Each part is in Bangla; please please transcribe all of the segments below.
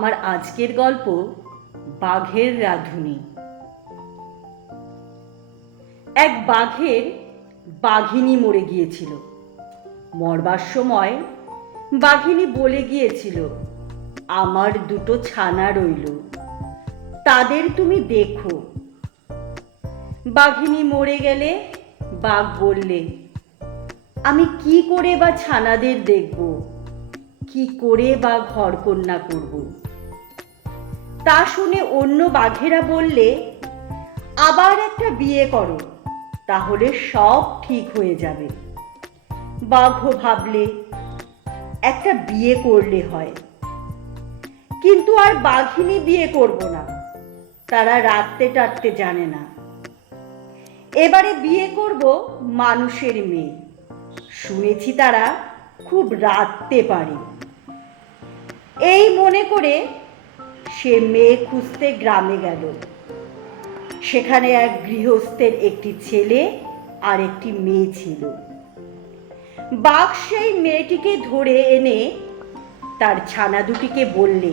আমার আজকের গল্প বাঘের রাঁধুনি। এক বাঘের বাঘিনী মরে গিয়েছিল। মরবার সময় বাঘিনী বলে গিয়েছিল, আমার দুটো ছানা রইল, তাদের তুমি দেখো। বাঘিনী মরে গেলে বাঘ বললে, আমি কি করে বা ছানাদের দেখব, কি করে বা ঘরকন্যা করব। তা শুনে অন্য বাঘেরা বললে, আবার একটা বিয়ে করো, তাহলে সব ঠিক হয়ে যাবে। বাঘও ভাবলে, একটা বিয়ে করলে হয়, কিন্তু আর বাঘিনী বিয়ে করব না, তারা রাঁধতে টাড়তে জানে না। এবারে বিয়ে করব মানুষের মেয়ে, শুনেছি তারা খুব রাঁধতে পারে। এই মনে করে সে মেয়ে খুঁজতে গ্রামে গেল। সেখানে এক গৃহস্থের একটি ছেলে আর একটি মেয়ে ছিল। বাঘ সেই মেয়েটিকে ধরে এনে তার ছানা দুটিকে বললে,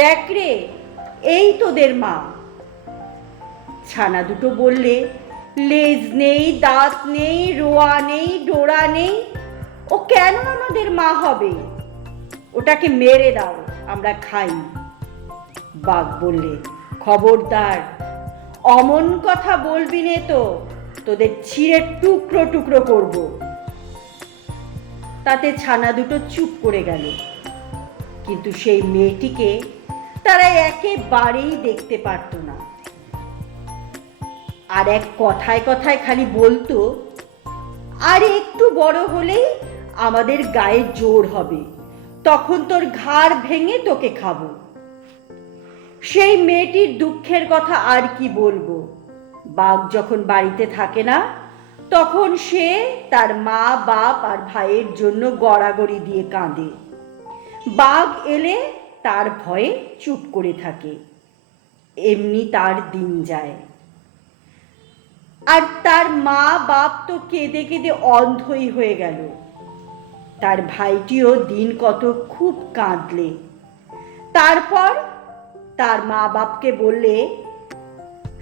দেখ রে, এই তোদের মা। ছানা দুটো বললে, লেজ নেই, দাঁত নেই, রোয়া নেই, ডোরা নেই, ও কেন আমাদের মা হবে? ওটাকে মেরে দাও, আমরা খাই। বাঘ বললে, খবরদার, অমন কথা বলবি নে তো, তোদের ছিঁড়ে টুকরো টুকরো করব। তাতে ছানা দুটো চুপ করে গেল, কিন্তু সেই মেয়েটিকে তারা একেবারেই দেখতে পারত না। আর এক কথায় কথায় খালি বলতো, আর একটু বড় হলেই আমাদের গায়ে জোর হবে, তখন তোর ঘাড় ভেঙে তোকে খাবো। সেই মেয়েটির দুঃখের কথা আর কি বলবো। বাঘ যখন বাড়িতে থাকে না, তখন সে তার মা, বাপ আর ভাইয়ের জন্য গড়াগড়ি দিয়ে কাঁদে। বাঘ এলে তার ভয়ে চুপ করে থাকে। এমনি তার দিন যায়। আর তার মা বাপ তো কেঁদে কেঁদে অন্ধই হয়ে গেল। তার ভাইটিও দিন কত খুব কাঁদলে। তারপর তার মা বাপকে বললে,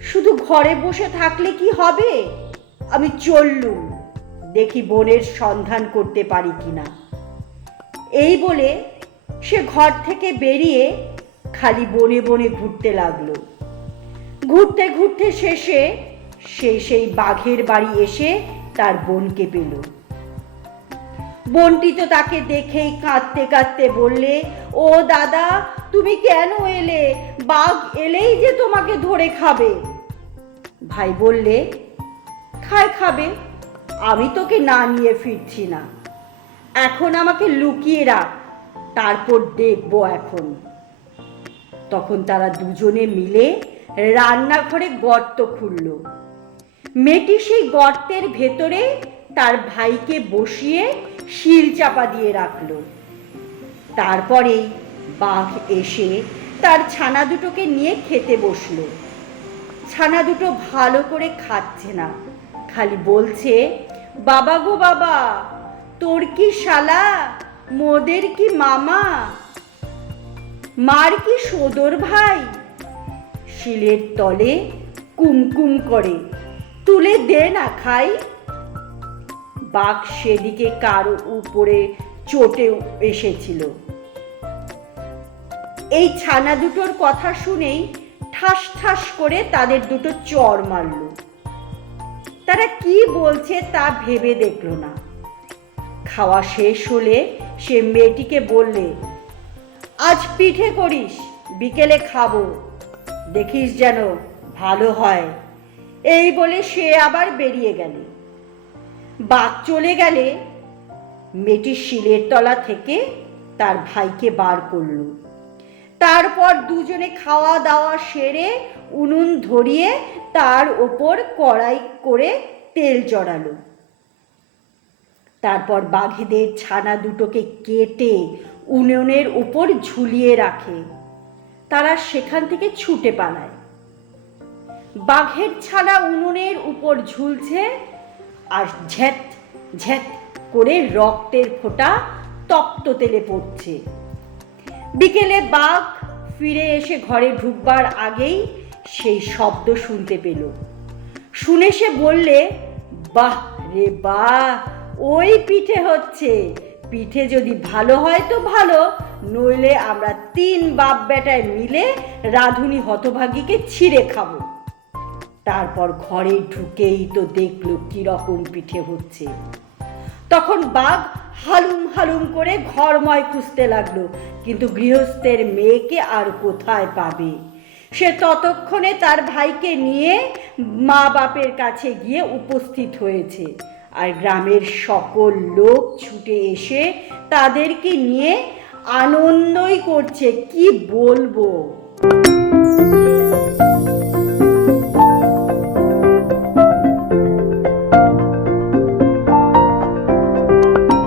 শুধু ঘরে বসে থাকলে কি হবে? আমি চললুম, দেখি বোনের সন্ধান করতে পারি কিনা। এই বলে সে ঘর থেকে বেরিয়ে খালি বনে বনে ঘুরতে লাগলো। ঘুরতে ঘুরতে শেষে সে সেই বাঘের বাড়ি এসে তার বোনকে পেল। বোনটি তো তাকে দেখেই কাঁদতে কাঁদতে বললে, ও দাদা, তুমি কেন এলে? বাঘ এলেই যে তোমাকে ধরে খাবে। ভাই বললে, খাবে, আমি তোকে না নিয়ে ফিরছি না, এখন আমাকে লুকিয়ে রাখ, তারপর দেখবো এখন। তখন তারা দুজনে মিলে রান্নাঘরে গর্ত খুঁড়ল। মেয়েটি সেই গর্তের ভেতরে তার ভাইকে বসিয়ে শিল চাপা দিয়ে রাখলো। তারপরেই বাঘ এসে তার ছানা দুটোকে নিয়ে খেতে বসলো। ছানা দুটো ভালো করে খাচ্ছে না, খালি বলছে, বাবা গো বাবা, তোর কি শালা, মোদের কি মামা, মার কি সদর ভাই, শিলের তলে কুমকুম করে, তুলে দে না খাই। বাঘ সেদিকে কারো উপরে চটে এসেছিল। এই ছানা দুটোর কথা শুনেই ঠাস ঠাস করে তাদের দুটো চড় মারল। তারা কি বলছে তা ভেবে দেখল না। খাওয়া শেষ হলে সে মেয়েটিকে বললে, আজ পিঠে করিস, বিকেলে খাবো, দেখিস যেন ভালো হয়। এই বলে সে আবার বেরিয়ে গেল। বাঘ চলে গেলে মেয়েটি শিলের তলা থেকে তার ভাইকে বার করল। তারপর দুজনে খাওয়া দাওয়া সেরে উনুন ধরিয়ে তার ওপর কড়াই করে তেল চড়ালো। তারপর বাঘেদের ছানা দুটোকে কেটে উনুনের উপর ঝুলিয়ে রাখে। তারা সেখান থেকে ছুটে পালায়। বাঘের ছানা উনুনের উপর ঝুলছে আর ঝ্যাঁত ঝ্যাঁত করে রক্তের ফোঁটা তপ্ত তেলে পড়ছে। বিকেলে বাঘ ফিরে এসে ঘরে ঢুকবার আগেই সেই শব্দ শুনতে পেল। শুনে সে বললে, বাহ রে বাহ, ওই পিঠে হচ্ছে। পিঠে যদি ভালো হয় তো ভালো, নইলে আমরা 3 বাপ বেটায় মিলে রাঁধুনি হতভাগীকে ছিঁড়ে খাবো। তারপর ঘরে ঢুকেই তো দেখলো কিরকম পিঠে হচ্ছে। তখন বাঘ হালুম হালুম করে ঘরময় খুঁজতে লাগলো, কিন্তু গৃহস্থের মেয়েকে আর কোথায় পাবে। সে ততক্ষণে তার ভাইকে নিয়ে মা বাপের কাছে গিয়ে উপস্থিত হয়েছে, আর গ্রামের সকল লোক ছুটে এসে তাদেরকে নিয়ে আনন্দই করছে, কি বলবো।